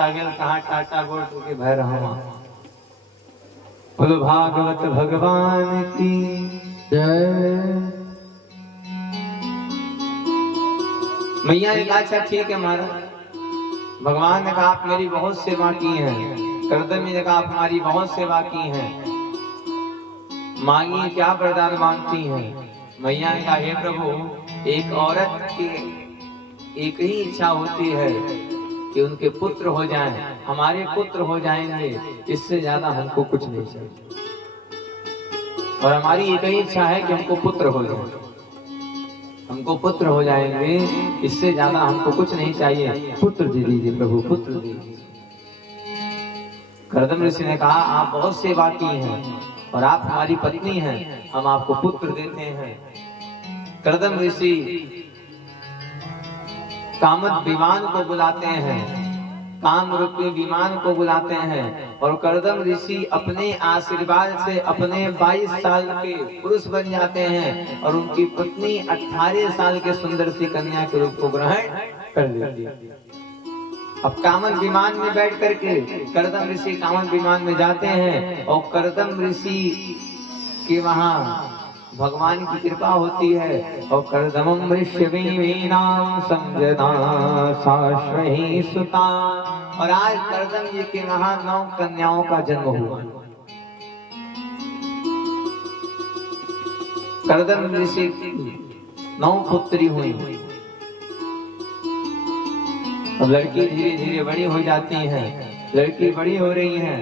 तागल कहा टाटा गोड़ के भय रहा। बोलो भागवत भगवान की जय। मैया ने कहा अच्छा ठीक है महाराज। भगवान ने कहा आप मेरी बहुत सेवा की है। करदमी ने कहा आप हमारी बहुत सेवा की है, मांगिए क्या वरदान मांगती हैं। मैया ने कहा हे प्रभु, एक औरत की एक ही इच्छा होती है कि उनके पुत्र हो जाएं, हमारे पुत्र हो जाएंगे, इससे ज्यादा हमको कुछ नहीं चाहिए। और हमारी एक ही इच्छा है कि हमको पुत्र हो जाए, हमको पुत्र हो जाएंगे, इससे ज्यादा हमको कुछ नहीं चाहिए। पुत्र दे दीजिए प्रभु, पुत्र दे दीजिए। करदम ऋषि ने कहा आप बहुत सेवा की हैं और आप हमारी पत्नी हैं, हम आपको पुत्र देते हैं। करदम ऋषि कामत विमान को बुलाते हैं, काम रूपी विमान को बुलाते हैं और करदम ऋषि अपने आशीर्वाद से अपने 22 साल के पुरुष बन जाते हैं और उनकी पत्नी 18 साल के सुंदर सी कन्या के रूप को ग्रहण कर लेती है। अब कामन विमान में बैठ करके करदम ऋषि कामन विमान में जाते हैं और करदम ऋषि के वहां भगवान की कृपा होती है और करदमं ऋष्यवीणां संजना साश्वही सुता। और आज करदम जी के वहां 9 कन्याओं का जन्म हुआ। करदम ऋषि की 9 पुत्री हुई। अब लड़की धीरे धीरे बड़ी हो जाती है, लड़की बड़ी हो रही है।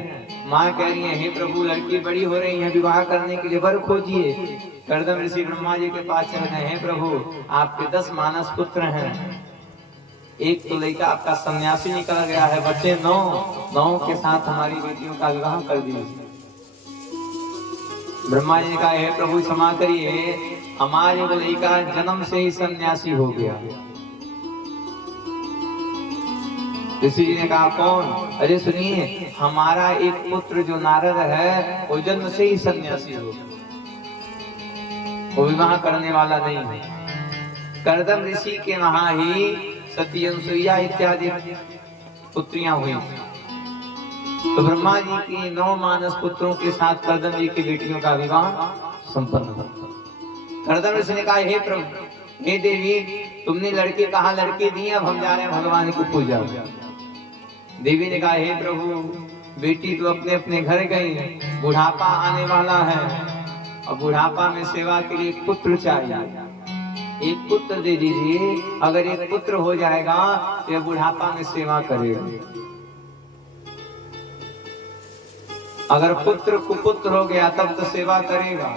माँ कह रही है हे प्रभु लड़की बड़ी हो रही है, विवाह करने के लिए वर खोजिए। करदम ऋषि ब्रह्मा जी के पास चल गए, हे प्रभु आपके 10 मानस पुत्र हैं, एक तो लड़का आपका सन्यासी निकल गया है, बच्चे 9 के साथ हमारी बेटियों का विवाह कर दीजिए। ब्रह्मा जी ने कहा हे प्रभु क्षमा करिए, हमारे वो लड़का जन्म से ही सन्यासी हो गया। ऋषि जी ने कहा कौन? अरे सुनिए, हमारा एक पुत्र जो नारद है वो जन्म से ही सन्यासी हो, वो विवाह करने वाला नहीं है। करदम ऋषि के वहां ही सती अनुसुईया इत्यादि पुत्रियां हुई। तो ब्रह्मा जी की 9 मानस पुत्रों के साथ करदम जी की बेटियों का विवाह संपन्न हुआ। करदम ऋषि ने कहा हे प्रभु, हे देवी, तुमने लड़की कहा लड़की दी, अब हम जा रहे हैं भगवान की पूजा। देवी ने कहा हे प्रभु, बेटी तो अपने अपने घर गई, बुढ़ापा आने वाला है और बुढ़ापा में सेवा के लिए पुत्र चाहिए, एक पुत्र दे दीजिए। अगर एक पुत्र हो जाएगा तो यह बुढ़ापा में सेवा करेगा। अगर पुत्र कुपुत्र हो गया तब तो सेवा करेगा,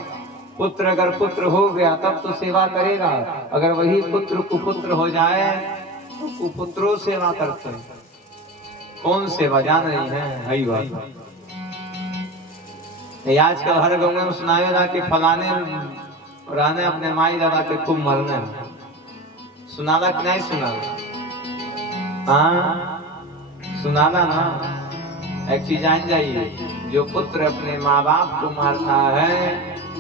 पुत्र अगर पुत्र हो गया तब तो सेवा करेगा। अगर वही पुत्र कुपुत्र हो जाए तो कुपुत्रों सेवा करते हैं। कौन सेवा जान रही है? हई बात आजकल हर गाँव में सुनाया था कि फलाने रहने अपने माई दादा के खूब मरने। सुनाला कि नहीं सुनाला? हाँ सुनाला ना। एक चीज जान जाइए, जो पुत्र अपने माँ बाप को मारता है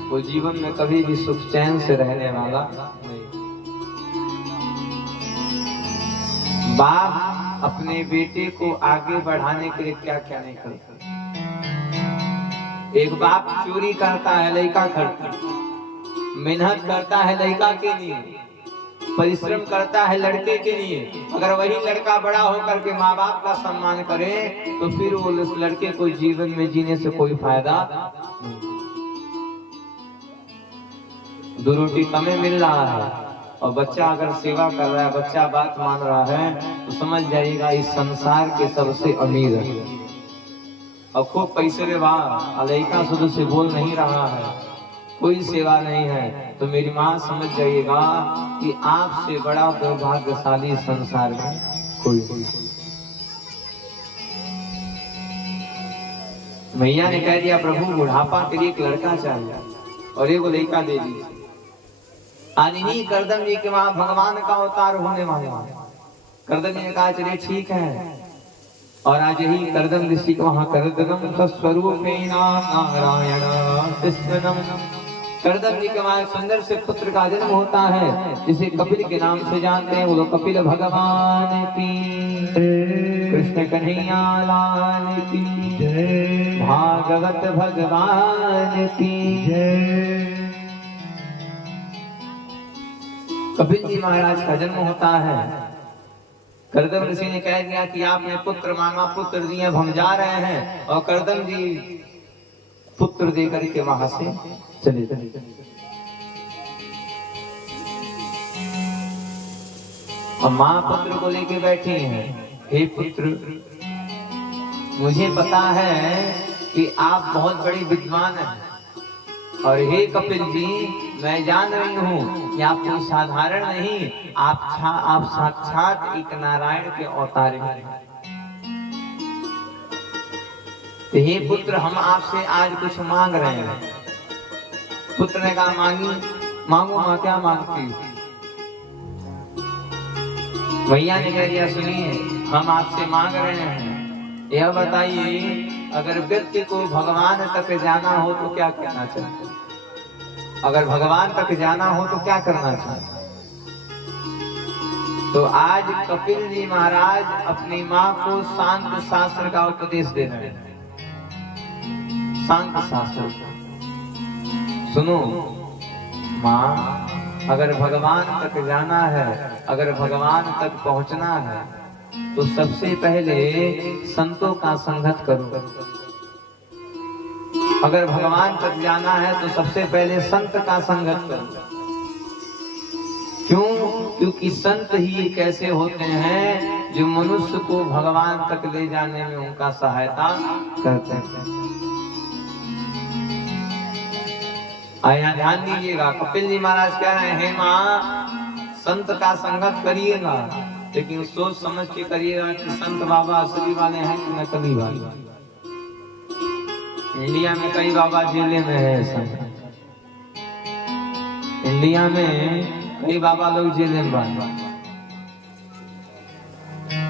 वो जीवन में कभी भी सुख चैन से रहने वाला नहीं। बाप अपने बेटे को आगे बढ़ाने के लिए क्या क्या नहीं करता। एक बाप चोरी करता है लड़का करता, मेहनत करता है लड़का के लिए, परिश्रम करता है लड़के के लिए। अगर वही लड़का बड़ा होकर के माँ बाप का सम्मान करे तो फिर वो उस लड़के को जीवन में जीने से कोई फायदा नहीं। 2 रोटी कमे मिल रहा है और बच्चा अगर सेवा कर रहा है, बच्चा बात मान रहा है तो समझ जाइएगा इस संसार के सबसे अमीर है और खूब पैसे के बाद लड़का शुरू से बोल नहीं रहा है, कोई सेवा नहीं है, तो मेरी माँ समझ जाइएगा कि आपसे बड़ा दुर्भाग्यशाली संसार में कोई नहीं। मैया ने कह दिया प्रभु बुढ़ापा के लिए एक लड़का चाहिए और एक लड़का दे दीजिए। आज इन्हीं करदम जी के वहां भगवान का अवतार होने वाला है। करदम जी ने कहा चलिए ठीक है, और आज यही करदम ऋषि के वहां करदम स्वरूपेण नारायण कृष्णम, करदम जी के वहां सुंदर से पुत्र का जन्म होता है जिसे कपिल के नाम से जानते हैं। बोलो कपिल भगवान की। कृष्ण कन्हैया लाल की जय, भागवत भगवान की जय। कपिल जी महाराज का जन्म होता है। करदम ऋषि ने कह दिया कि आपने पुत्र मांगा, पुत्र दिए, हम जा रहे हैं। और करदम जी पुत्र देकर के वहां से चले चले। और माँ पुत्र को लेके बैठी हैं। हे पुत्र, मुझे पता है कि आप बहुत बड़ी विद्वान हैं। और हे कपिल जी, मैं जान रही हूँ कि आप कोई साधारण नहीं, आप साक्षात एक नारायण के अवतार हैं। तो हे पुत्र, हम आपसे आज कुछ मांग रहे हैं। पुत्र ने कहा, मांगू माँ, क्या मांगती हूँ? भैया ने कह दिया, सुनिए, हम आपसे मांग रहे हैं, यह बताइए, अगर व्यक्ति को भगवान तक जाना हो तो क्या करना चाहिए? अगर भगवान तक जाना हो तो क्या करना चाहिए? तो आज कपिल जी महाराज अपनी माँ को शांत शास्त्र का उपदेश दे रहे हैं। शांत शास्त्र, सुनो माँ, अगर भगवान तक जाना है, अगर भगवान तक पहुंचना है, तो सबसे पहले संतों का संगत करो। अगर भगवान तक जाना है तो सबसे पहले संत का संगत करो। क्यों? क्योंकि संत ही एक ऐसे होते हैं जो मनुष्य को भगवान तक ले जाने में उनका सहायता करते हैं। आया ध्यान दीजिएगा, कपिल जी महाराज कह रहे हैं, माँ संत का संगत करिएगा, लेकिन सोच समझ के करिएगा कि संत बाबा असली वाले हैं कि नकली वाले। इंडिया में कई बाबा जेले में है। संत इंडिया में कई बाबा लोग जेले में बंद।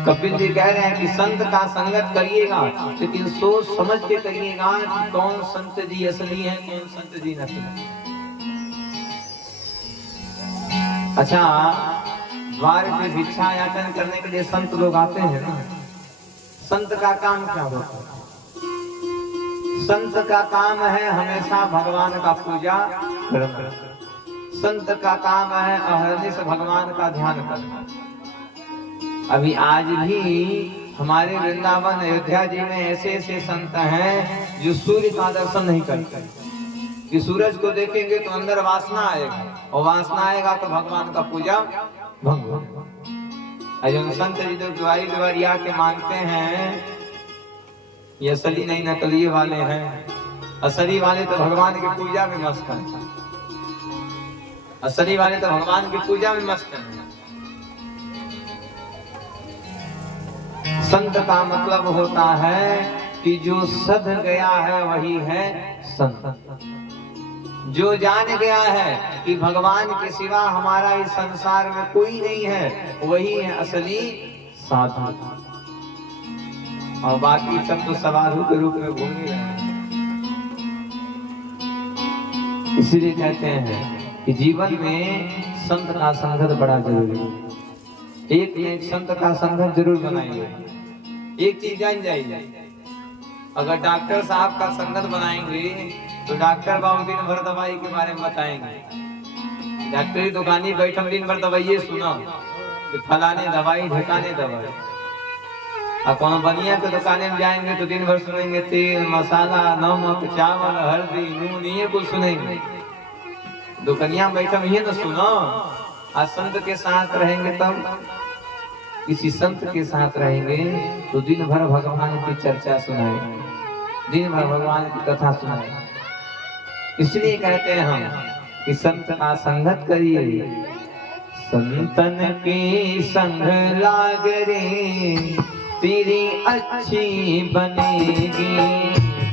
कपिल जी कह रहे हैं कि संत का संगत करिएगा, लेकिन सोच समझ के करिएगा कि कौन संत जी असली है, कौन संत जी नकली। अच्छा, द्वार पे भिक्षा याचन करने के लिए संत लोग आते हैं ना। संत का काम क्या होता है? संत का काम है हमेशा भगवान का पूजा करना। संत का काम है अहरनिश भगवान का ध्यान करना। अभी आज भी हमारे वृंदावन अयोध्या जी में ऐसे ऐसे संत हैं जो सूर्य का दर्शन नहीं करते। कि सूरज को देखेंगे तो अंदर वासना आएगा, और वासना आएगा तो भगवान का पूजा भंग होगा। संत जी जो द्वारी आके मानते हैं, ये असली नहीं नकली वाले हैं। असली वाले तो भगवान की पूजा में मस्त हैं। असली वाले तो भगवान की पूजा में मस्त हैं। संत का मतलब होता है कि जो सध गया है वही है संत। जो जान गया है कि भगवान के सिवा हमारा इस संसार में कोई नहीं है, वही है असली साधु। और बाकी सब तो साधु के रूप में घूम रहे हैं। इसलिए कहते हैं कि जीवन में संत का संगत बड़ा जरूरी है। एक न एक संत का संगत जरूर बनाइए। एक चीज जान जाइए, अगर डॉक्टर साहब का संगत बनाएंगे तो डॉक्टर बाबू दिन भर दवाई के बारे में बताएंगे। डॉक्टरी दुकानी बैठम दिन भर दवाइये सुना, फलाने दवाई ढकाने दवाई। और कौन बनिया के दुकाने में जाएंगे तो दिन भर सुनेंगे तेल मसाला नमक चावल हल्दी नून, ये कुछ सुनेंगे। दुकनिया में बैठम ये तो सुनो। आज संत के साथ रहेंगे तब, किसी संत के साथ रहेंगे तो दिन भर भगवान की चर्चा सुनाएंगे, दिन भर भगवान की कथा सुनाएंगे। इसलिए कहते हैं हम कि संत का संगत करिए। संतन की संग लाग रे तेरी अच्छी बनेगी।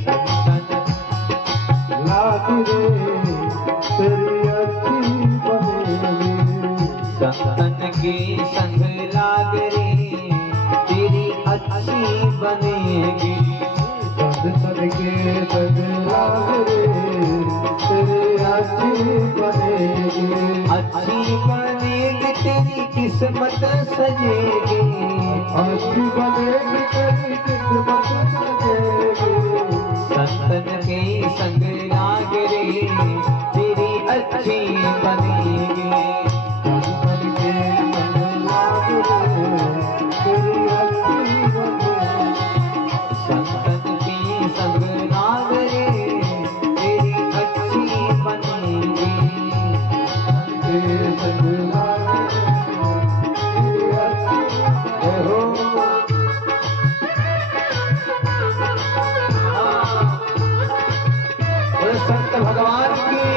संतन लाग रे तेरी अच्छी बनेगी। संतन की संग लाग रे तेरी अच्छी बनेगी। संतन के संग लाग रे तेरी अच्छी बनेगी। अच्छी बनेगी तेरी किस्मत सजेगी, अच्छी बनेगी तेरी किस्मत सजेगी। संतन के संग लाग रे तेरी अच्छी बनेगी, संतन के संग लाग रे तेरी अच्छी बनेगी। संतन के संग लाग रे तेरी अच्छी बनेगी, तेरे संग लाग रे तेरी अच्छी हो संत भगवान की।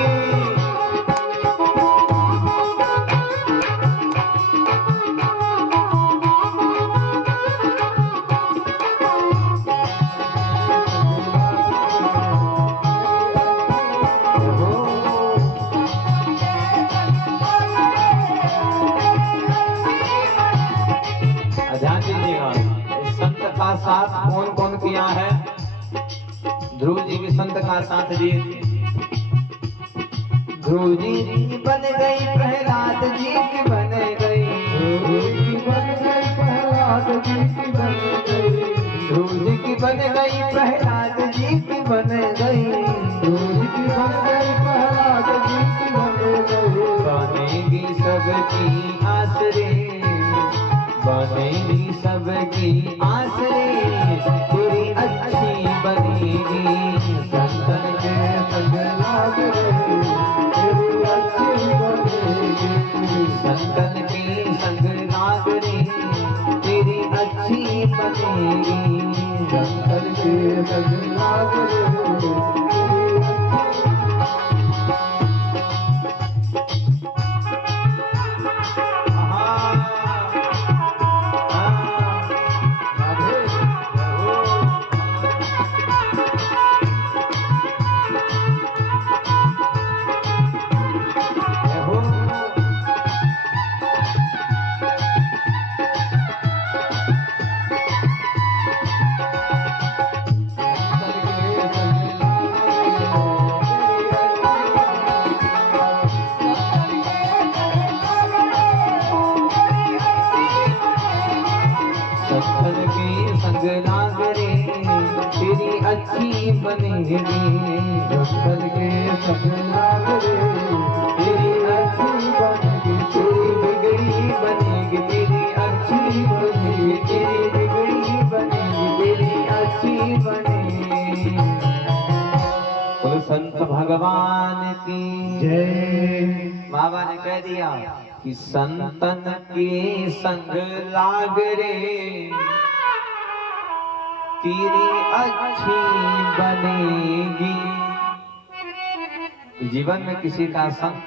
ध्यान दीजिएगा, इस संत का साथ कौन कौन किया है? ध्रुव जी भी संत का साथ दिए थे। ध्रुव जी बन गई, प्रहलाद जी की बन गई, की बन गई, प्रहलाद जी की बन गई। ध्रुव जी की बन गई, प्रहलाद जी की बन गई, ध्रुव की बन गई, प्रहलाद जी की बन गई। बनेगी सबकी आसरे, बनेगी सबकी आसरे तेरी अच्छी बनेगी, संतन के संग लाग रे तेरी अच्छी बनेगी। संतन के संग लाग रे तेरी अच्छी बनेगी, संतन के संग लाग रे तेरी संतन के संग लाग रे तेरी अच्छी बनेगी, संतन के संग लाग रे तेरी अच्छी बनेगी। तेरी बिगड़ी बनेगी तेरी अच्छी बनेगी, तेरी बिगड़ी बनेगी तेरी अच्छी बनेगी। बोलो संत भगवान की जय। बाबा ने कह दिया कि संतन के संग लाग रे तेरी अच्छी बनेगी। जीवन में किसी का संग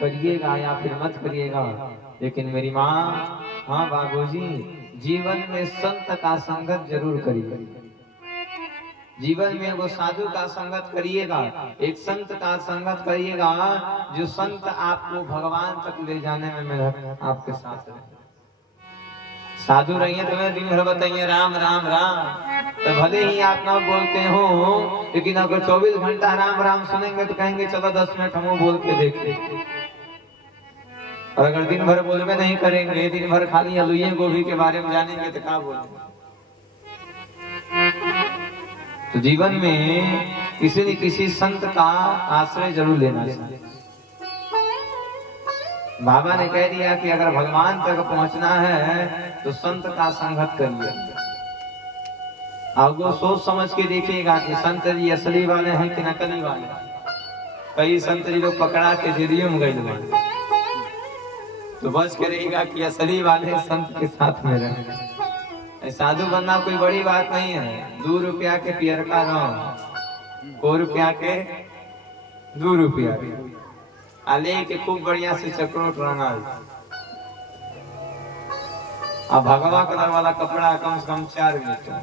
करिएगा या फिर मत करिएगा, लेकिन मेरी माँ, हाँ बाबूजी, जीवन में संत का संगत जरूर करिएगा। जीवन में वो साधु का संगत करिएगा, एक संत का संगत करिएगा जो संत आपको भगवान तक ले जाने में मेरा आपके साथ रहे। साधु रहिए तो मैं दिन भर बताइए राम राम राम, तो भले ही आप ना बोलते हो, लेकिन अगर 24 घंटा राम राम सुनेंगे तो कहेंगे चलो 10 मिनट हम बोल के देखते। और अगर दिन भर बोलबे नहीं करेंगे, दिन भर खाली आलूए गोभी के बारे में जानेंगे तो क्या बोलेंगे? तो जीवन में किसी न किसी संत का आश्रय जरूर लेना चाहिए। बाबा ने कह दिया कि अगर भगवान तक पहुंचना है तो संत का संगत करिए। आप वो सोच समझ के देखिएगा कि संत जी असली वाले हैं कि नकली वाले। कई संत जी लोग पकड़ा के जेलियों में गए, तो बच के रहेगा कि असली वाले संत के साथ में रहे। साधु बनना कोई बड़ी बात नहीं है। 2 रुपया के पियर का रंग, 1 रुपया के 2 रुपया आले के खूब बढ़िया से चक्रोट रंगा, अब भगवा कलर वाला कपड़ा कम से कम 4 मीटर,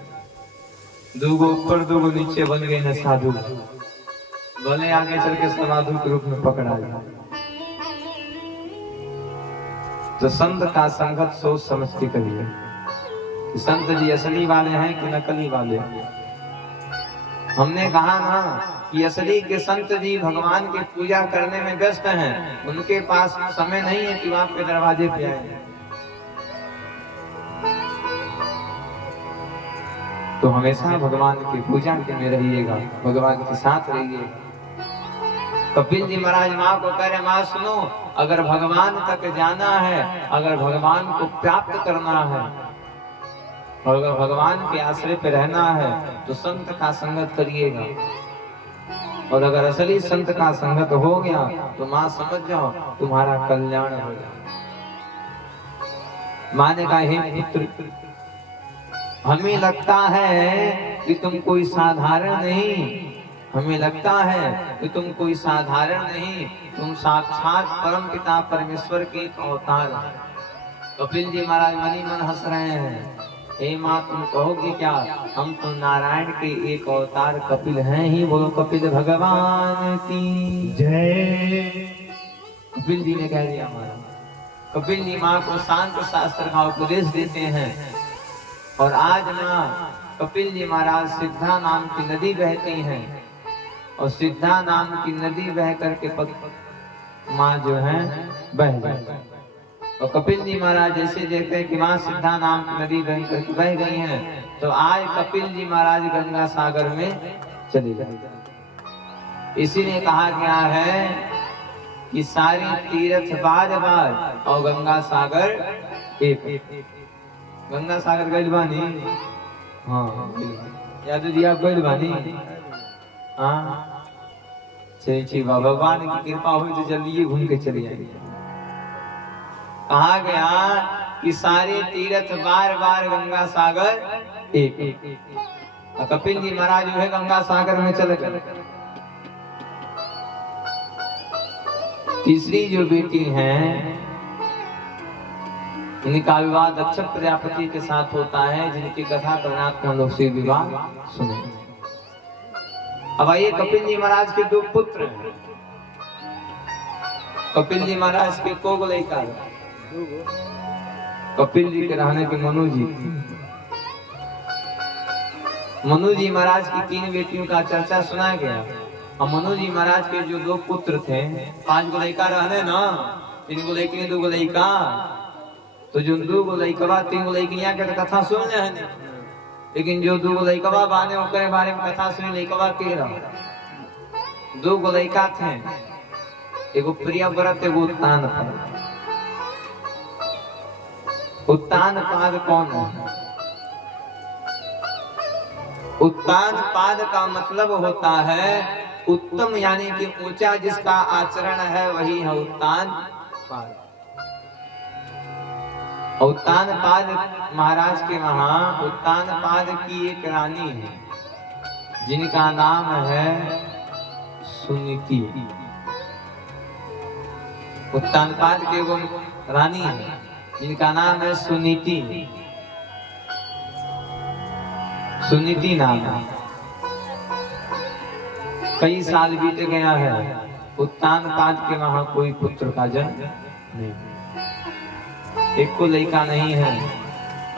2 गो ऊपर 2 गो नीचे बन गए न साधु। भले आगे चल के साधु के रूप में पकड़ा जाए। तो संत का संगत सोच समझ के करिए कि संत जी असली वाले हैं कि नकली वाले। हमने कहा ना कि असली के संत जी भगवान की पूजा करने में व्यस्त हैं, उनके पास समय नहीं है कि वो आपके दरवाजे पे आए। तो हमेशा भगवान की पूजा में रहिएगा, भगवान के साथ रहिएगा। कपिल जी महाराज माँ को कह रहे, माँ सुनो, अगर भगवान तक जाना है, अगर भगवान को प्राप्त करना है, और अगर भगवान के आश्रय पे रहना है तो संत का संगत करिएगा। और अगर असली संत का संगत हो गया तो माँ समझ जाओ तुम्हारा कल्याण हो जाए। माँ ने कहा, हे पुत्र, हमें लगता है कि तुम कोई साधारण नहीं, हमें लगता है कि तुम कोई साधारण नहीं, तुम साक्षात परम पिता परमेश्वर के एक अवतार हो। कपिल जी महाराज मनी मन हंस रहे हैं। हे माँ, तुम कहोगे क्या, हम तो नारायण के एक अवतार कपिल हैं ही। बोलो कपिल भगवान की जय। कपिल जी ने कह दिया महाराज। कपिल जी माँ को शांत शास्त्र का उपदेश देते हैं। और आज माँ कपिल जी महाराज सिद्धा नाम की नदी बहती हैं, और सिद्धा नाम की नदी बह करके माँ जो है बह जाती। और कपिल जी महाराज जैसे देखते हैं कि माँ सिद्धा नाम की नदी बह गई हैं, तो आज कपिल जी महाराज गंगा सागर में चले गए। इसीलिए कहा गया है कि सारी तीर्थ बार बार और गंगा सागर एक। गंगा सागर गइल बानी? हाँ यादव जी आप गइल बानी? हाँ चलिए, भगवान की कृपा हुई तो जल्दी घूम के चले जाएंगे। कहा गया कि सारे तीर्थ बार बार गंगा सागर एक। कपिल जी महाराज जो है गंगा सागर में चले गए। तीसरी जो बेटी हैं, इनका विवाह दक्ष प्रजापति के साथ होता है, जिनकी कथा कर्नाटक हम लोग से विवाह सुने। अब आइए, कपिल जी महाराज के दो पुत्र हैं। कपिल जी महाराज के को लड़का, कपिल जी के रहने के मनु जी। मनु जी महाराज की 3 बेटियों का चर्चा सुना गया। और मनु जी महाराज के जो 2 पुत्र थे, 5 गो लड़का रहने ना, 3 गो लड़की 2 गो लड़का, तो जो 2 गो लड़कवा 3 गो लड़कियां के कथा सुन ले हैं, लेकिन जो 2 गो लड़कवा बाने ओकरे बारे में कथा सुनी। लड़कवा के रहा 2 गो लड़का थे, एगो प्रियव्रत एगो उत्तानपाद। उत्तानपाद कौन है? उत्तानपाद का मतलब होता है उत्तम, यानी कि ऊंचा जिसका आचरण है वही है उत्तानपाद। उत्तानपाद महाराज के वहां उत्तानपाद की एक रानी है, जिनका नाम है सुनीति। उत्तानपाद की वो रानी है जिनका नाम है सुनीति। सुनीति नाम है। कई साल बीत गया है, उत्तानपाद के वहां कोई पुत्र का जन्म नहीं, एक को लड़का नहीं है।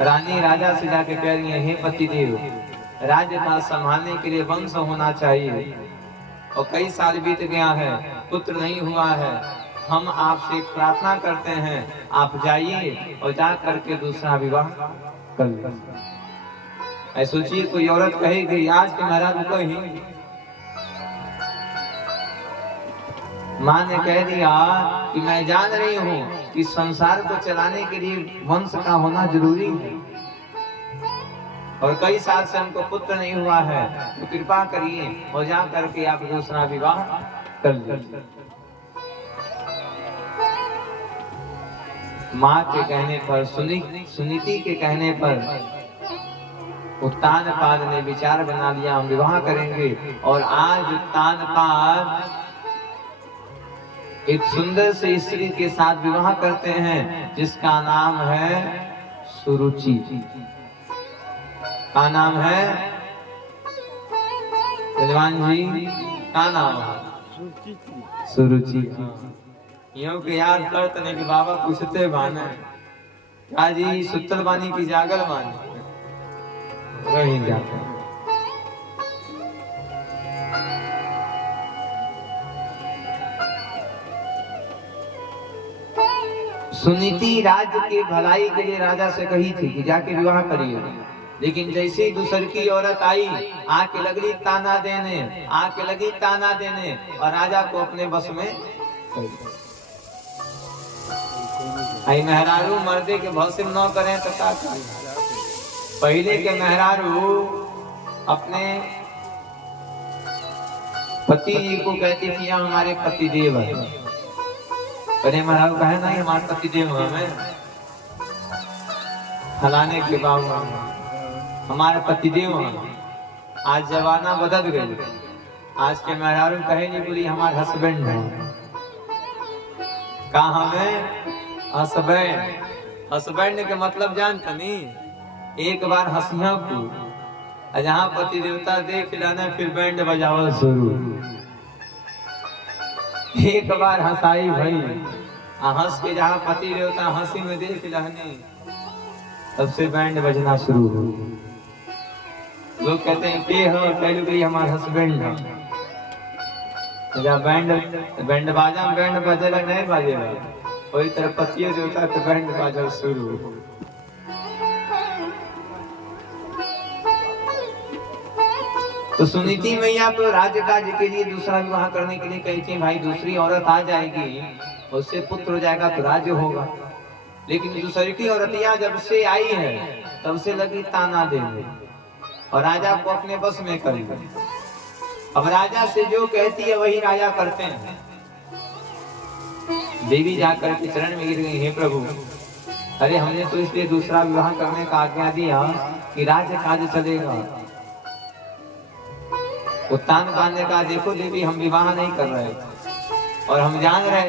रानी राजा से जाके कह रही है, हे पतिदेव, राज्य का संभालने के लिए वंश होना चाहिए, और कई साल बीत गया है, पुत्र नहीं हुआ है। हम आपसे प्रार्थना करते हैं, आप जाइए और जा करके दूसरा विवाह कर लीजिए। ऐ सोचिए, कोई औरत कहेगी आज के महाराज को ही। माँ ने कह दिया कि मैं जान रही हूँ कि संसार को चलाने के लिए वंश का होना जरूरी है, और कई साल से हमको पुत्र नहीं हुआ है, तो कृपा करिए और जा करके आप दूसरा विवाह कर लीजिए। माँ के कहने पर, सुनीति के कहने पर उत्तानपाद ने विचार बना लिया, हम विवाह करेंगे। और आज उत्तानपाद एक सुंदर से स्त्री के साथ विवाह करते हैं, जिसका नाम है सुरुचि। का नाम है जजमान जी? का नाम है? सुरुचि। यूं के याद करते नहीं कि बाबा पूछते बाने क्या जी सुतल बानी की जागल बानी, वही जाते। सुनीति राज्य के भलाई के लिए राजा से कही थी कि जाके विवाह करिए, लेकिन जैसे ही दूसरी की औरत आई आके लगी ताना देने और राजा को अपने बस में कर लिया। आई मेहरारू मर्दे के भौसिम न करें तो क्या करें। पहले के मेहरारू अपने पति जी को कहती थी हमारे पति देव है। अरे मेहरारू कहे नहीं हमारे पति देव हमें फलाने के बाबू हमारे पति देव हैं। आज जमाना बदल गए, आज के मेहरारू कहे नहीं बोली हमारे हस्बैंड है। कहा हमें हस्बैंड के मतलब जानता नहीं, एक बार हंसिया को जहाँ पति देवता देख लाना फिर बैंड बजावा शुरू। एक बार हंसाई भाई हंस के जहाँ पति देवता हंसी में देख लाने तब से बैंड बजना शुरू हो। लोग कहते हैं के हो पहलू के हमारे हस्बैंड है। बैंड बाजा में बैंड बजेगा नहीं बजेगा, वही तरह पतियों देवता तो बैंड बाजा शुरू। तो सुनीति मैया तो राज्य कार्य के लिए दूसरा विवाह करने के लिए कही थी भाई दूसरी औरत आ जाएगी उससे पुत्र हो जाएगा तो राज्य होगा। लेकिन दूसरी की औरतियां जब से आई है तब से लगी ताना देने और राजा को अपने बस में कर लिया। अब राजा से जो कहती है वही राजा करते हैं। देवी जाकर के चरण में गिर गई, हे प्रभु अरे हमने तो इसलिए दूसरा विवाह करने का आज्ञा दिया कि राज्य कार्य चलेगा। उत्तान पाने का देखो देवी हम विवाह नहीं कर रहे और हम जान रहे